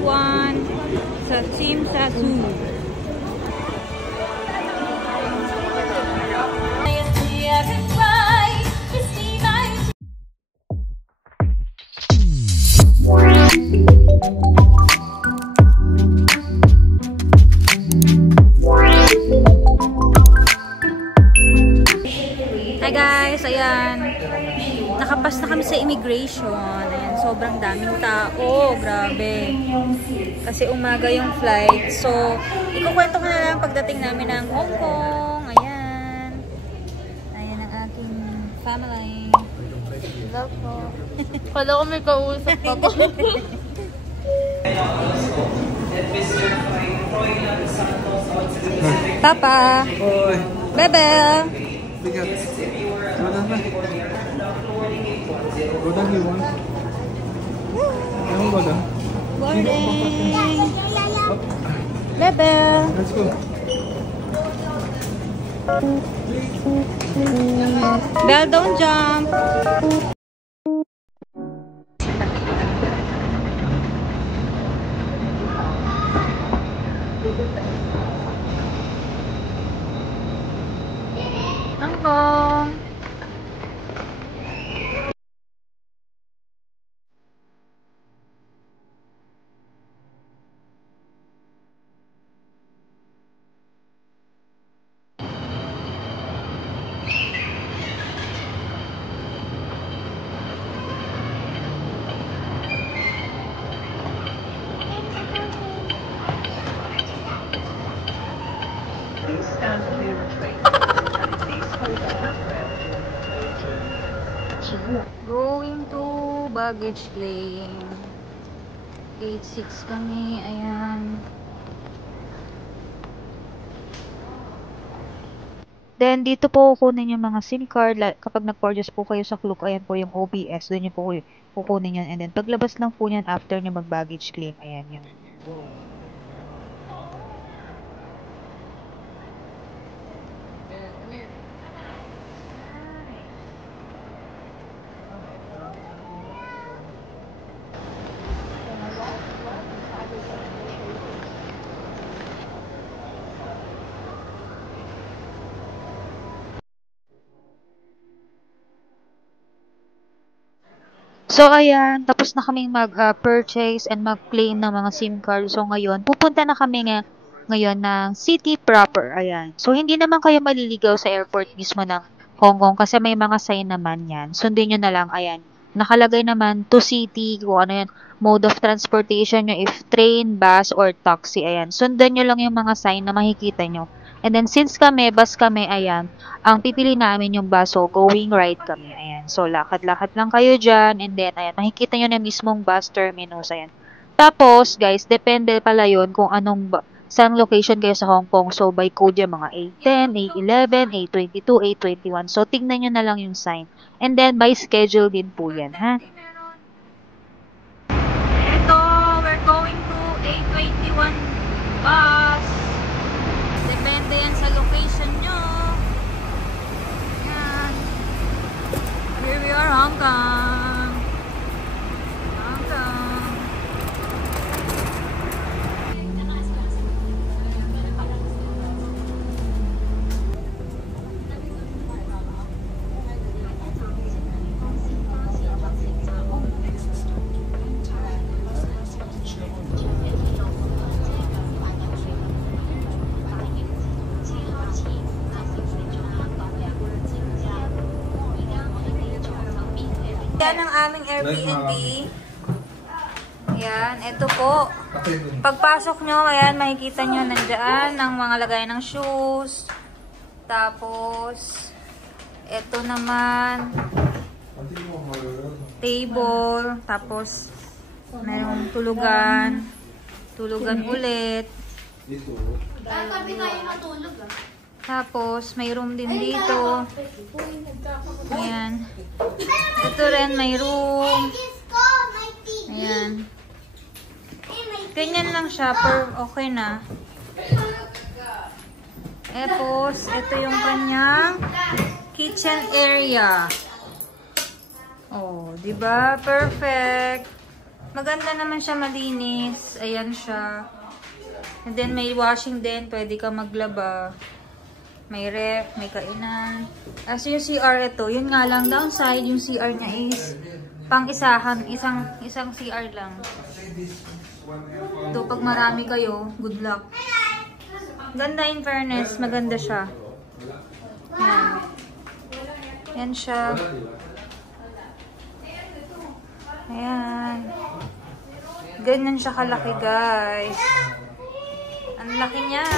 One sa Team Sasu. Hi guys, ayan. Nakapas na kami sa immigration. Ayan, sobrang daming tao. Grabe. Kasi umaga yung flight. So, ikukwento ko na lang pagdating namin ng Hong Kong. Ayan. Ayan ang aking family. Love ko. Kala ko may kausap ako. Papa. Oi. Bebe. Obrigado. Godang you want? Ano godang? Morning. Bebe. Let's go. Belle, don't jump. Hong Kong. Going to baggage claim. Gate 6 kami. Ayan. Then, dito po kukunin yung mga SIM card. Kapag nag-purchase po kayo sa Klook, ayan po yung OBS. Doon yung po kukunin yan. And then, paglabas lang po yan after nyo mag-baggage claim. Ayan yun. So, ayan, tapos na kaming mag-purchase and mag-claim ng mga SIM card. So, ngayon, pupunta na kami ngayon ng city proper. Ayan. So, hindi naman kayo maliligaw sa airport mismo ng Hong Kong kasi may mga sign naman yan. Sundin nyo na lang, ayan. Nakalagay naman to city, kung ano yan, mode of transportation nyo, if train, bus, or taxi. Ayan. Sundan nyo lang yung mga sign na makikita nyo. And then, since bus kami, ayan, ang pipili namin yung bus, so going right kami, ayan. So, lakad-lakad lang kayo dyan, and then, ayan, makikita nyo na mismong bus terminus, ayan. Tapos, guys, depende pala yun kung saan location kayo sa Hong Kong. So, by code yung mga A10, A11, A22, A21. So, tingnan nyo na lang yung sign. And then, by schedule din po yan, ha? Ito, we're going to A21 bus. Depende yan sa location nyo. Yan. Here we are, Hong Kong. Hong Kong. Yan ang aming Airbnb. Ayan, ito po. Pagpasok nyo, ayan, makikita nyo nandyan ang mga lagay ng shoes. Tapos, ito naman, table. Tapos, mayroong tulugan. Tulugan ulit. Tapos, may room din dito. Ayan. Ito rin, may room. Ayan. Ganyan lang siya, pero okay na. Tapos, ito yung kanyang kitchen area. Oh, diba? Perfect. Maganda naman siya, malinis. Ayan siya. And then may washing din, pwede ka maglaba. May ref, may kainan. As yung CR ito, yun nga lang downside, yung CR niya is pang-isahan, isang CR lang. Ito, pag marami kayo, good luck. Ganda in fairness, maganda siya. Yan. Yan siya. Ayan. Ganyan siya kalaki, guys. Ang laki niya.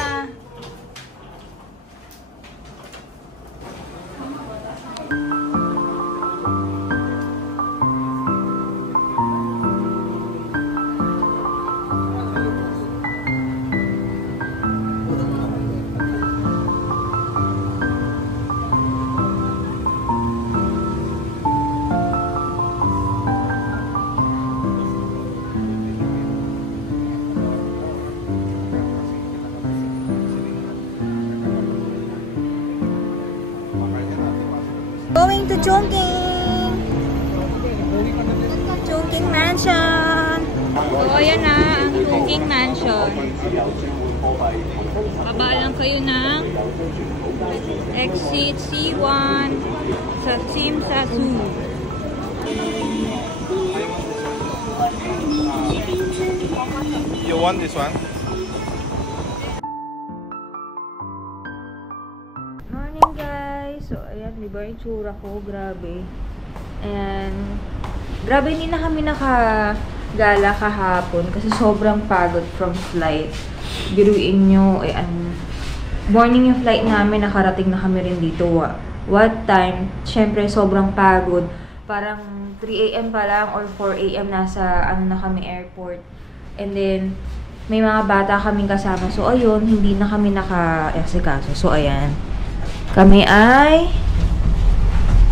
Going to Chongqing! Chongqing Mansion! So, ayan na ang Chongqing Mansion. Baba lang kayo ng exit C1 sa Simsasu. You want this one? Morning, guys! So, ayan, di ba yung tsura ko? Grabe. And, grabe, hindi na kami nakagala kahapon kasi sobrang pagod from flight. Biruin nyo, morning yung flight namin, nakarating na kami rin dito. What time? Siyempre, sobrang pagod. Parang 3 AM pa lang or 4 AM nasa na kami airport. And then, may mga bata kaming kasama. So, ayun, hindi na kami naka-execute. So, ayan. Kami ay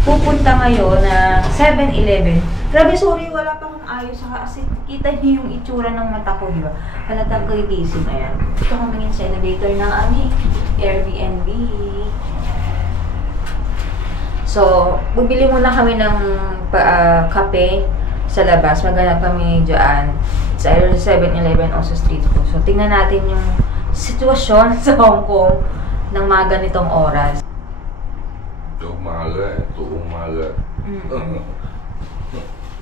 pupunta ngayon na 7-Eleven. Grabe, sorry, wala pa akong ayos. Kasi kita niyo yung itsura ng mata ko, di ba? Halatang gigising. Ayan. Ito kami sa elevator ng aming Airbnb. So, bumili muna kami ng kape sa labas. Maghanap kami dyan sa 7-Eleven o sa street food. So, tingnan natin yung sitwasyon sa Hong Kong ng mga ganitong oras. Ito umaga.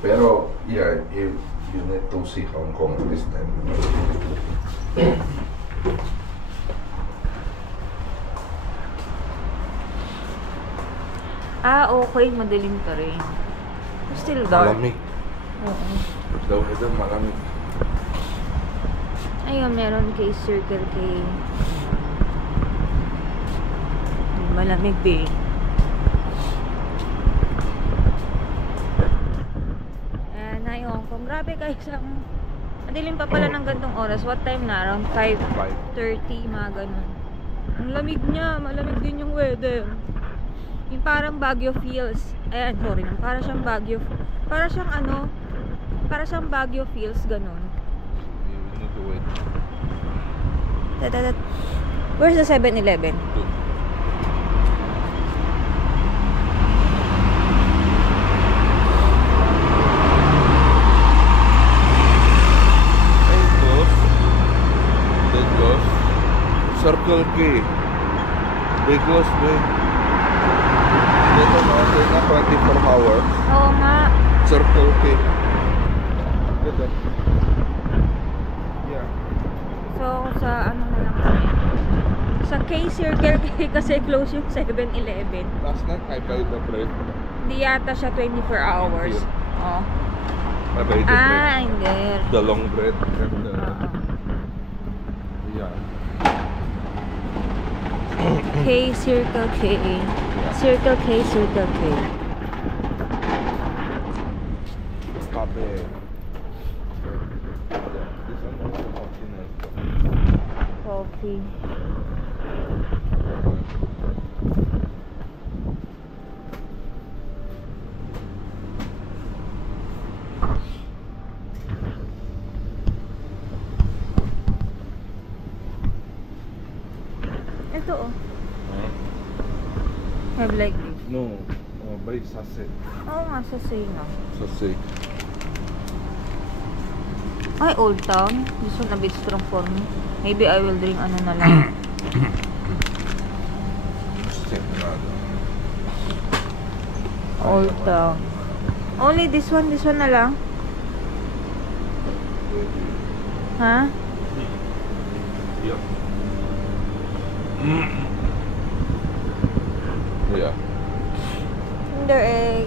Pero, yeah, you need to see Hong Kong this time. Okay. Madilim pa rin. Still dark. Malamig. Oo. Daw ito malamig. Ayun, meron kay Circle K. Malamig, be. Na Hong Kong. Grabe guys, madilim pa pala ng gantong oras. What time na? Around 5:30, mga ganun. Ang lamig niya. Malamig din yung weather. Yung parang Baguio feels. Ayan, sorry lang. Para siyang Baguio. Para siyang Baguio feels, ganun. You need to wait. Where's the 7-Eleven? Circle K. They close me. Dito na 24 hours. Oo nga. Circle K. Dito. Yeah. So, sa na lang kami. Sa K Circle K kasi close yung 7-Eleven. Last night I buy the bread. Hindi yata siya 24 hours. Here. Oh. I buy the bread. Hindi. The long bread and the... Yeah. K Circle K. Circle K, Circle K. Kape. This one also coffee nice. Coffee. Ito oh. Have like this. No. Buy sachet. Oo nga, sachet na. Sachet. Ay, Old Town. This one a bit strong for me. Maybe I will drink ano na lang. Old Town. Only this one na lang? Ha? Yeah. Yeah. Kinder Egg.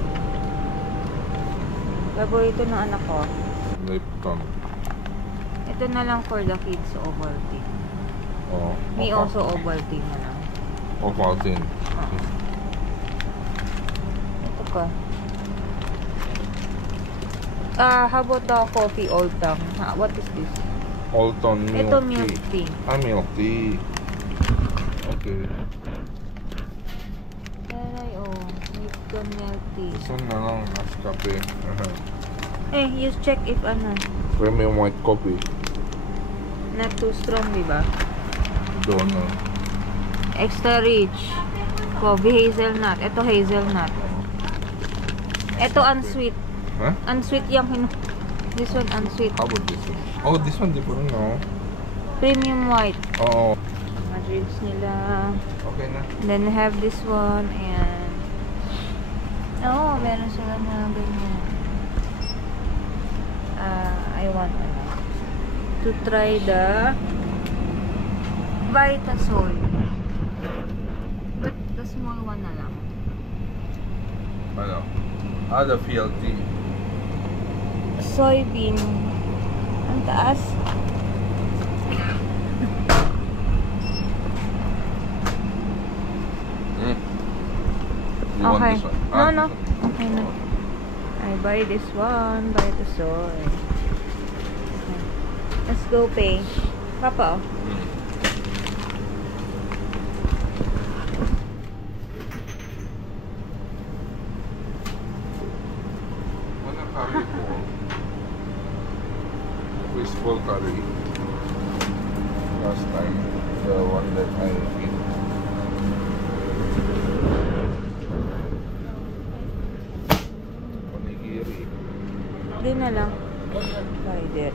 Paborito ng anak ko. Lipton. Ito na lang for the kids, Ovaltine. Oh. Me also Ovaltine na lang. Ovaltine. Ito pa. How about the coffee Old Town? What is this? Old Town milk Ito milk tea. Milk tea. Okay. Aray, Lipton milk tea. This one na lang, Nescafe. You check if ano. Premium white coffee. Not too strong, diba? Don't know. Extra rich. Coffee hazelnut. Ito hazelnut. Ito unsweet. Huh? Unsweet yung this one unsweet. How about this one? Oh, this one different no? Premium white. Oh. Mga drinks nila. Okay na. Then we have this one and meron sila na ganyan. I want to try the Vitasol. But the small one na lang. Ano? The FLT. Soybean. Ang taas. You want Okay. this one? No. Okay na. I buy this one. Buy the soy. Let's go pay. Papa, One a curry bowl. Wasteful curry. Last time, the one that I ate. Onigiri. Di na lang. Buy there.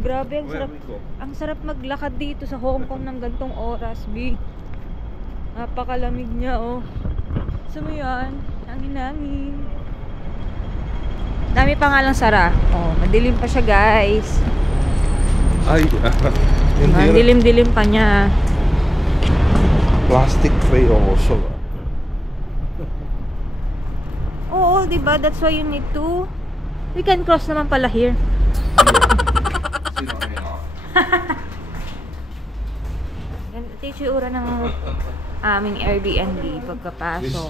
Grabe, ang sarap maglakad dito sa Hong Kong ng gantong oras, B. Napakalamig niya, oh. Gusto mo yan? Hangin-hangin. Dami pa nga lang sara. Oh, madilim pa siya, guys. Ay, Madilim-dilim pa niya. Plastic tray also. Oo, diba? That's why you need to. We can cross naman pala here. Ito yung tsura ng aming Airbnb pagkapasok.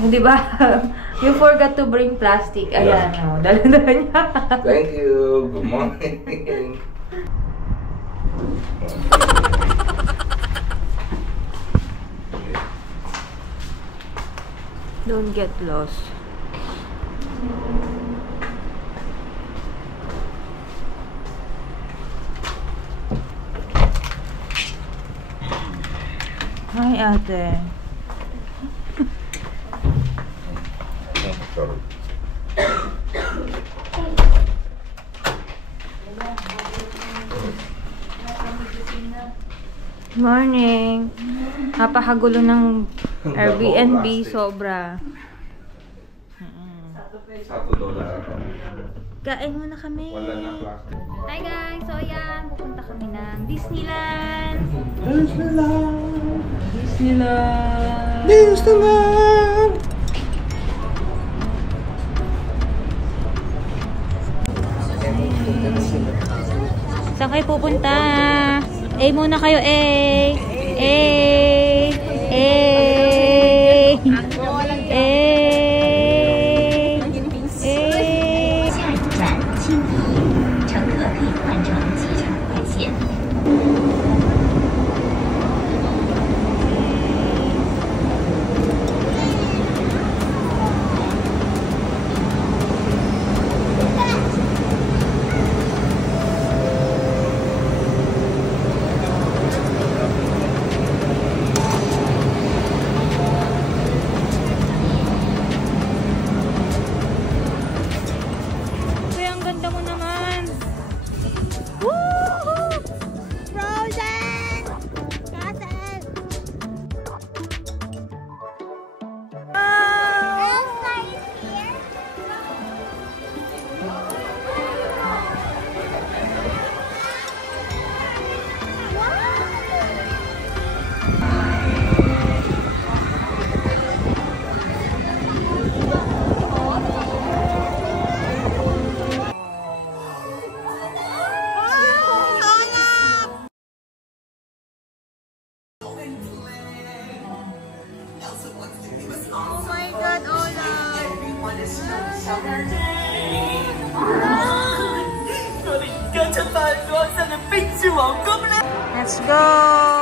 Di ba? You forgot to bring plastic. Ayan, oh. Dala-dala niya. Thank you. Good morning. Don't get lost. Hi, ate. Sorry. Morning. Napakagulo ng Airbnb, sobra. Kain muna kami. Wala na plastic. Hi guys! So ayan, pupunta kami ng Disneyland. Disneyland! Saan kayo pupunta? A muna kayo, A! A! A! A! Let's go!